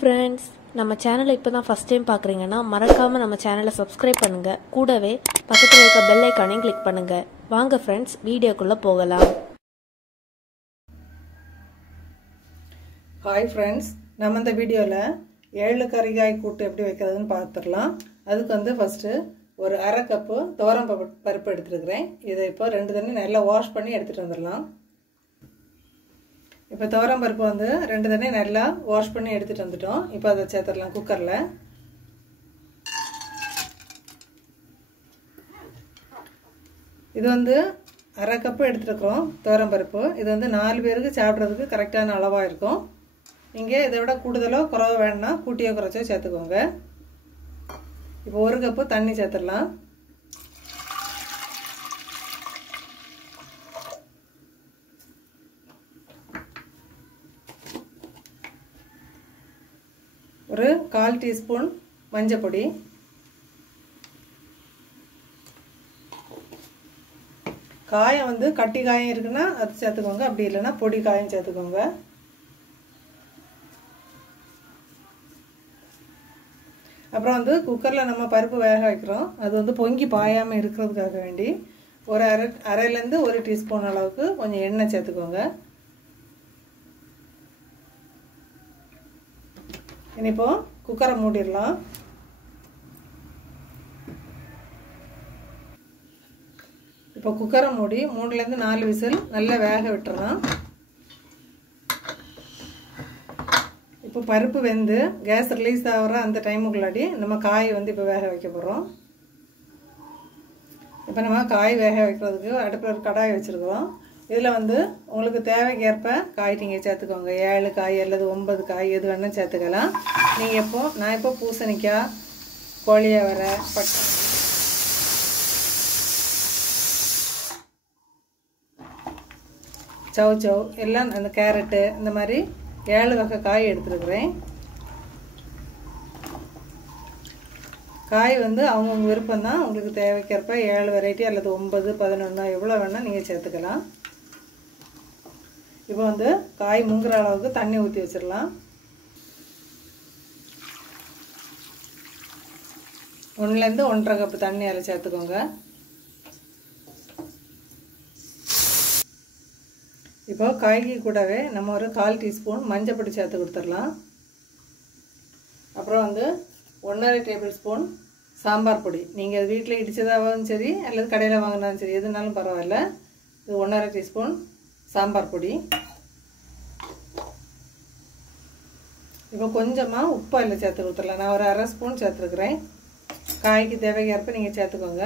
friends, நம்ம சேனலை இப்பதான் ஃபர்ஸ்ட் டைம் பார்க்கறீங்கன்னா மறக்காம நம்ம சேனலை சப்ஸ்கிரைப் பண்ணுங்க. கூடவே பக்கத்துல இருக்க பெல் ஐகானையும் கிளிக் பண்ணுங்க. வாங்க फ्रेंड्स, வீடியோக்குள்ள போகலாம். ஹாய் ஃப்ரெண்ட்ஸ், நம்ம இந்த வீடியோல 7 கறிகாய் கூட்டு எப்படி வைக்கிறதுன்னு பார்த்துடலாம். அதுக்கு வந்து ஃபர்ஸ்ட் ஒரு அரை கப்பு துவரம் பருப்பு எடுத்துருக்கிறேன். இதை இப்போ 2 தண்ணி நல்லா வாஷ் பண்ணி எடுத்துட்டு வந்துடலாம். இப்போ துவரம் பருப்பு வந்து 2 தண்ணி நல்லா வாஷ் பண்ணி எடுத்துட்டு வந்துட்டோம். இப்போ அதை சேர்த்துடலாம் குக்கர்ல. இது வந்து அரை கப்பு எடுத்துருக்கிறோம் துவரம் பருப்பு. இது வந்து 4 பேருக்கு சாப்பிட்றதுக்கு கரெக்டான அளவாக இருக்கும். நீங்கள் இதை விட கூடுதலோ குறைவோ வேணும்னா கூட்டியோ குறைச்சோ சேர்த்துக்கோங்க. இப்போ 1 கப்பு தண்ணி சேர்த்துடலாம். ஒரு 1/4 டீஸ்பூன் மஞ்சள் பொடி, காயம் வந்து கட்டி காயம் இருக்குன்னா அது சேர்த்துக்கோங்க, அப்படி இல்லைன்னா பொடி காயம் சேர்த்துக்கோங்க. அப்புறம் வந்து குக்கரில் நம்ம பருப்பு வேக வைக்கிறோம், அது வந்து பொங்கி பாயாமல் இருக்கிறதுக்காக வேண்டி ஒரு அரைலேருந்து 1 டீஸ்பூன் அளவுக்கு கொஞ்சம் எண்ணெய் சேர்த்துக்கோங்க. இப்போ குக்கரை மூடிடலாம். இப்போ குக்கரை மூடி 3லேருந்து 4 விசில் நல்லா வேக விட்டுறலாம். இப்போ பருப்பு வெந்து கேஸ் ரிலீஸ் ஆகிற அந்த டைமுக்குள்ளாடி நம்ம காய் வந்து இப்போ வேக வைக்க போகிறோம். இப்போ நம்ம காய் வேக வைக்கிறதுக்கு அடுப்பில் ஒரு கடாய் வச்சுருக்கிறோம். இதில் வந்து உங்களுக்கு தேவைக்கேற்ப காய் நீங்கள் சேர்த்துக்கோங்க. 7 காய் அல்லது 9 காய் எது வேணால் சேர்த்துக்கலாம். நீங்கள் நான் இப்போ பூசணிக்காய், கோழியவரை, சவ் எல்லாம், அந்த கேரட்டு, இந்த மாதிரி 7 வகை காய் எடுத்துருக்குறேன். காய் வந்து அவங்கவுங்க விருப்பம் தான். உங்களுக்கு தேவைக்கேற்ப 7 வெரைட்டி அல்லது 9, 11 எவ்வளோ வேணால் நீங்கள் சேர்த்துக்கலாம். இப்போ வந்து காய் முங்குற அளவுக்கு தண்ணி ஊற்றி வச்சிடலாம். 1லேருந்து 1.5 கப்பு தண்ணி அதில் சேர்த்துக்கோங்க. இப்போ காய்க்கு கூடவே நம்ம ஒரு 1/4 டீஸ்பூன் மஞ்சள் பொடி சேர்த்து கொடுத்துடலாம். அப்புறம் வந்து 1.5 டேபிள் ஸ்பூன் சாம்பார் பொடி. நீங்கள் வீட்டில் இடிச்சதாகவும் சரி அல்லது கடையில் வாங்கினாலும் சரி, எதுனாலும் பரவாயில்ல. இது 1.5 டீஸ்பூன் சாம்பார் பொடி. இப்போ கொஞ்சமாக உப்பு அதில் சேர்த்து கொடுத்துடலாம். நான் ஒரு அரை ஸ்பூன் சேர்த்துருக்குறேன். காய்க்கு தேவைக்கேற்ப நீங்கள் சேர்த்துக்கோங்க.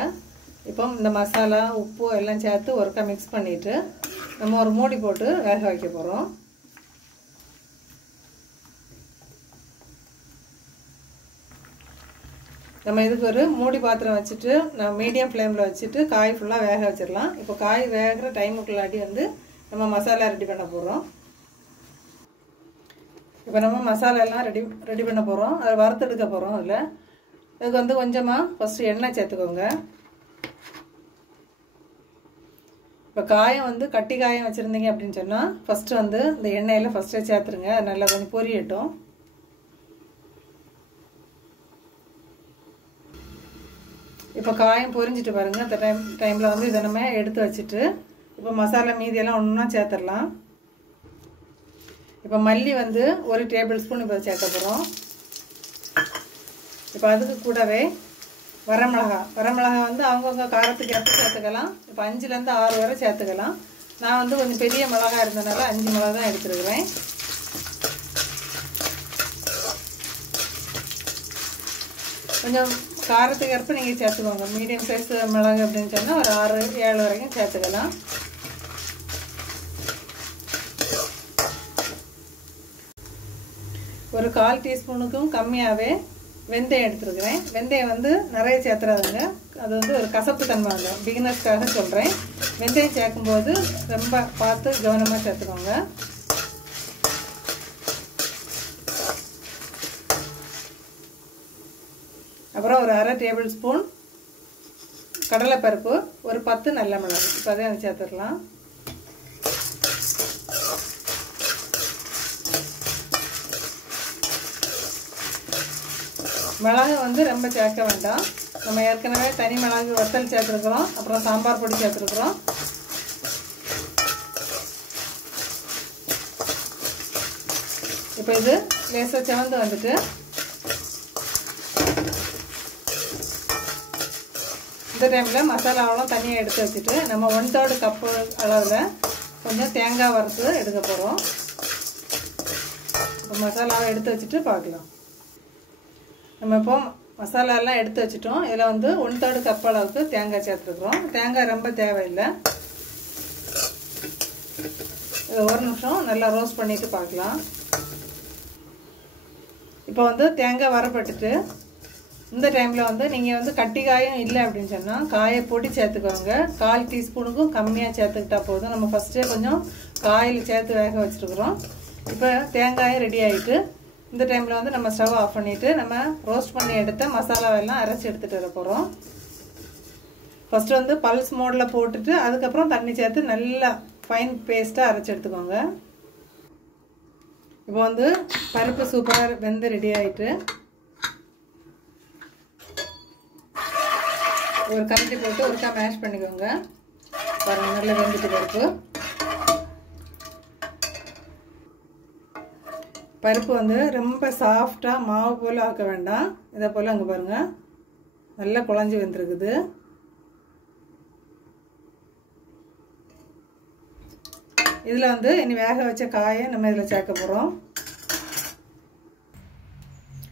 இப்போ இந்த மசாலா, உப்பு எல்லாம் சேர்த்து ஒருக்கா மிக்ஸ் பண்ணிவிட்டு நம்ம ஒரு மூடி போட்டு வேக வைக்க போகிறோம். நம்ம இதுக்கு ஒரு மூடி பாத்திரம் வச்சுட்டு நம்ம மீடியம் ஃப்ளேமில் வச்சுட்டு காய் ஃபுல்லாக வேக வச்சிடலாம். இப்போ காய் வேகிற டைமுக்குள்ளாடி வந்து நம்ம மசாலா ரெடி பண்ண போகிறோம். இப்போ நம்ம மசாலா எல்லாம் ரெடி பண்ண போகிறோம். அதை வறுத்தெடுக்க போகிறோம். அதுக்கு வந்து கொஞ்சமாக ஃபஸ்ட்டு எண்ணெய் சேர்த்துக்கோங்க. இப்போ காயம் வந்து கட்டி காயம் வச்சுருந்தீங்க அப்படின்னு சொன்னால் ஃபஸ்ட்டு வந்து இந்த எண்ணெயில் ஃபஸ்ட்டே சேர்த்துருங்க. அது நல்லா கொஞ்சம் பொரியட்டும். இப்போ காயம் பொரிஞ்சிட்டு பாருங்கள். அந்த டைமில் வந்து இதை நம்ம எடுத்து வச்சுட்டு இப்போ மசாலா மீதியெல்லாம் ஒன்றா சேர்த்துடலாம். இப்போ மல்லி வந்து 1 டேபிள் ஸ்பூன் இப்போ சேர்க்க போகிறோம். இப்போ அதுக்கு கூடவே வரமிளகா வந்து அவங்கவுங்க காரத்துக்கு ஏற்ப சேர்த்துக்கலாம். இப்போ 5லேருந்து 6 வரை சேர்த்துக்கலாம். நான் வந்து கொஞ்சம் பெரிய மிளகா இருந்ததுனால 5 மிளகா தான் எடுத்துருக்குறேன். கொஞ்சம் காரத்துக்கு ஏற்ப நீங்கள் சேர்த்துக்கோங்க. மீடியம் சைஸ் மிளகு அப்படின்னு சொன்னால் ஒரு 6, 7 வரைக்கும் சேர்த்துக்கலாம். ஒரு 1/4 டீஸ்பூனுக்கும் கம்மியாகவே வெந்தயம் எடுத்துருக்குறேன். வெந்தயம் வந்து நிறைய சேர்த்துறாதுங்க, அது வந்து ஒரு கசப்பு தன்மை வரும். பிகினர்ஸ்க்காக சொல்கிறேன். வெந்தயம் சேர்க்கும்போது ரொம்ப பார்த்து கவனமாக சேர்த்துக்கோங்க. அப்புறம் ஒரு அரை டேபிள் ஸ்பூன் கடலைப்பருப்பு, ஒரு 10 நல்ல மிளகு. இப்போ அதை சேர்த்துடலாம். மிளகு வந்து ரொம்ப சேர்க்க வேண்டாம். நம்ம ஏற்கனவே தனி மிளகு வத்தல் சேர்த்துருக்குறோம், அப்புறம் சாம்பார் பொடி சேர்த்துருக்குறோம். இப்போ இது லேசாக செவந்து வந்துட்டு இந்த டைமில் மசாலாவெல்லாம் தனியாக எடுத்து வச்சுட்டு நம்ம 1/3 கப்பு அளவில் கொஞ்சம் தேங்காய் வறுத்து எடுக்க போகிறோம். இப்போ மசாலாவை எடுத்து வச்சுட்டு பார்க்கலாம். நம்ம இப்போ மசாலாலாம் எடுத்து வச்சுட்டோம். இதில் வந்து 1/3 கப் அளவுக்கு தேங்காய் சேர்த்துருக்குறோம். தேங்காய் ரொம்ப தேவையில்லை. இதை ஒரு நிமிஷம் நல்லா ரோஸ்ட் பண்ணிட்டு பார்க்கலாம். இப்போ வந்து தேங்காய் வரப்பட்டுட்டு இந்த டைமில் வந்து நீங்கள் வந்து கட்டி காயும் இல்லை அப்படின்னு சொன்னால் காயை பொடி சேர்த்துக்கோங்க. 1/4 டீஸ்பூனுக்கும் கம்மியாக சேர்த்துக்கிட்டா போதும். நம்ம ஃபஸ்ட்டே கொஞ்சம் காயில் சேர்த்து வேக வச்சுருக்குறோம். இப்போ தேங்காயும் ரெடி ஆகிட்டு இந்த டைமில் வந்து நம்ம ஸ்டவ் ஆஃப் பண்ணிவிட்டு நம்ம ரோஸ்ட் பண்ணி எடுத்த மசாலாவெல்லாம் அரைச்சி எடுத்துகிட்டு வர போகிறோம். ஃபஸ்ட்டு வந்து பல்ஸ் மோடில் போட்டுட்டு அதுக்கப்புறம் தண்ணி சேர்த்து நல்லா ஃபைன் பேஸ்ட்டாக அரைச்சி எடுத்துக்கோங்க. இப்போ வந்து பருப்பு சூப்பராக வெந்து ரெடி ஆகிட்டு ஒரு கரண்டி போட்டு ஒருக்கா மேஷ் பண்ணிக்கோங்க. பாருங்கள், நல்லா வெந்துட்டு பருப்பு வந்து ரொம்ப சாஃப்டாக மாவு போல் ஆக்க வேண்டாம். இதை போல் அங்கே பாருங்கள் நல்லா குழஞ்சி வந்துருக்குது. இதில் வந்து இனி வேக வச்ச காயை நம்ம இதில் சேர்க்க போகிறோம்.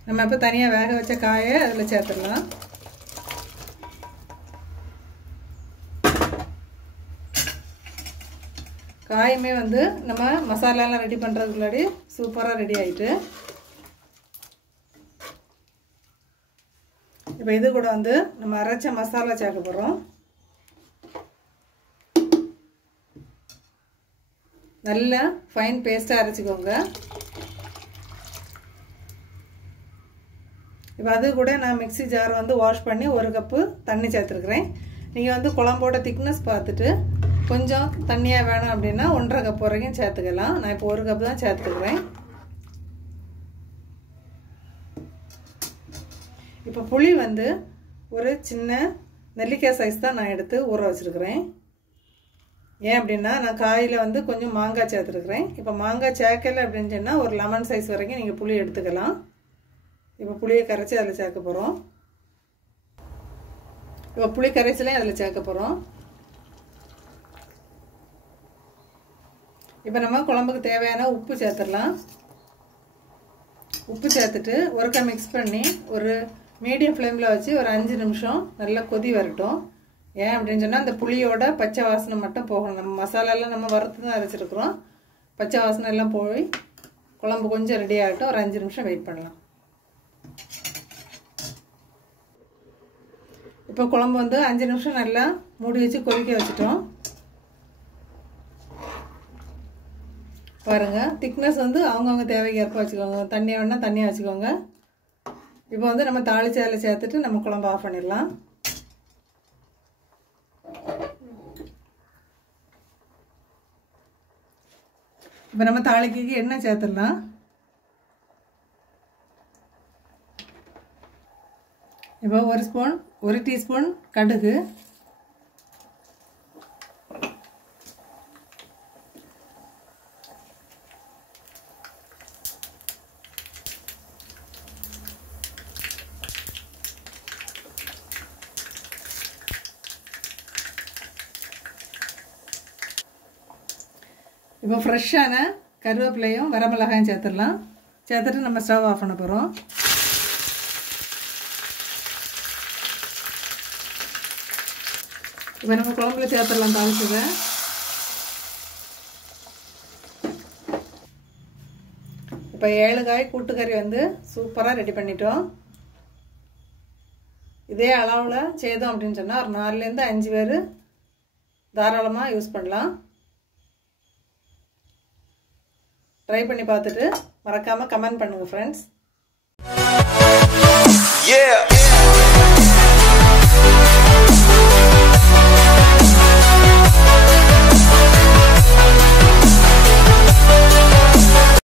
நம்ம இப்போ தனியாக வேக வச்ச காயை அதில் சேர்த்துடலாம். காயுமே வந்து நம்ம மசாலாலாம் ரெடி பண்ணுறதுக்கு முன்னாடி சூப்பராக ரெடி ஆகிட்டு இப்போ இது கூட வந்து நம்ம அரைச்ச மசாலா சேர்க்க போகிறோம். நல்லா ஃபைன் பேஸ்ட்டாக அரைச்சிக்கோங்க. இப்போ அது கூட நான் மிக்ஸி ஜார் வந்து வாஷ் பண்ணி 1 கப்பு தண்ணி சேர்த்துருக்குறேன். நீங்கள் வந்து குழம்போட திக்னஸ் பார்த்துட்டு கொஞ்சம் தண்ணியாக வேணும் அப்படின்னா 1/2 கப் வரைக்கும் சேர்த்துக்கலாம். நான் இப்போ 1 கப் தான் சேர்த்துக்கிறேன். இப்போ புளி வந்து ஒரு சின்ன நெல்லிக்காய் சைஸ் தான் நான் எடுத்து ஊற வச்சுருக்கிறேன். ஏன் அப்படின்னா நான் காயில் வந்து கொஞ்சம் மாங்காய் சேர்த்துருக்குறேன். இப்போ மாங்காய் சேர்க்கலை அப்படின்னு சொன்னால் ஒரு லெமன் சைஸ் வரைக்கும் நீங்கள் புளி எடுத்துக்கலாம். இப்போ புளியை கரைச்சி அதில் சேர்க்க போகிறோம். இப்போ புளி கரைச்சலையும் அதில் சேர்க்க போகிறோம். இப்போ நம்ம குழம்புக்கு தேவையான உப்பு சேர்த்துடலாம். உப்பு சேர்த்துட்டு ஒருக்கா மிக்ஸ் பண்ணி ஒரு மீடியம் ஃப்ளேமில் வச்சு ஒரு 5 நிமிஷம் நல்லா கொதி வரட்டும். ஏன் அப்படின்னு சொன்னால் அந்த புளியோட பச்சை வாசனை மட்டும் போகணும். நம்ம மசாலாலாம் நம்ம வறுத்து தான் அரைச்சிருக்கிறோம். பச்சை வாசனை எல்லாம் போய் குழம்பு கொஞ்சம் ரெடி ஆகட்டும். ஒரு 5 நிமிஷம் வெயிட் பண்ணலாம். இப்போ குழம்பு வந்து 5 நிமிஷம் நல்லா மூடி வச்சு கொதிக்க வச்சுட்டோம். பாருங்கள், திக்னஸ் வந்து அவங்கவுங்க தேவைக்கு ஏற்ப வச்சுக்கோங்க. தண்ணியாக வேணால் தண்ணியாக வச்சுக்கோங்க. இப்போ வந்து நம்ம தாளிச்சு அதில் சேர்த்துட்டு நம்ம குழம்பு ஆஃப் பண்ணிடலாம். இப்போ நம்ம தாளிக்கு எண்ணெய் சேர்த்துடலாம். இப்போ 1 டீஸ்பூன் கடுகு, இப்போ ஃப்ரெஷ்ஷான கருவேப்பிலையும் வரமிளகாயும் சேர்த்துடலாம். சேர்த்துட்டு நம்ம ஸ்டவ் ஆஃப் பண்ண போகிறோம். இப்போ நம்ம குழம்புல சேர்த்துடலாம் தாளிச்சதை. இப்போ 7 காய் கூட்டுக்கறி வந்து சூப்பராக ரெடி பண்ணிட்டோம். இதே அளவில் செய்தோம் அப்படின்னு சொன்னால் ஒரு 4லேருந்து 5 பேர் தாராளமாக யூஸ் பண்ணலாம். ட்ரை பண்ணி பார்த்துட்டு மறக்காமல் கமெண்ட் பண்ணுங்கள் ஃப்ரெண்ட்ஸ்.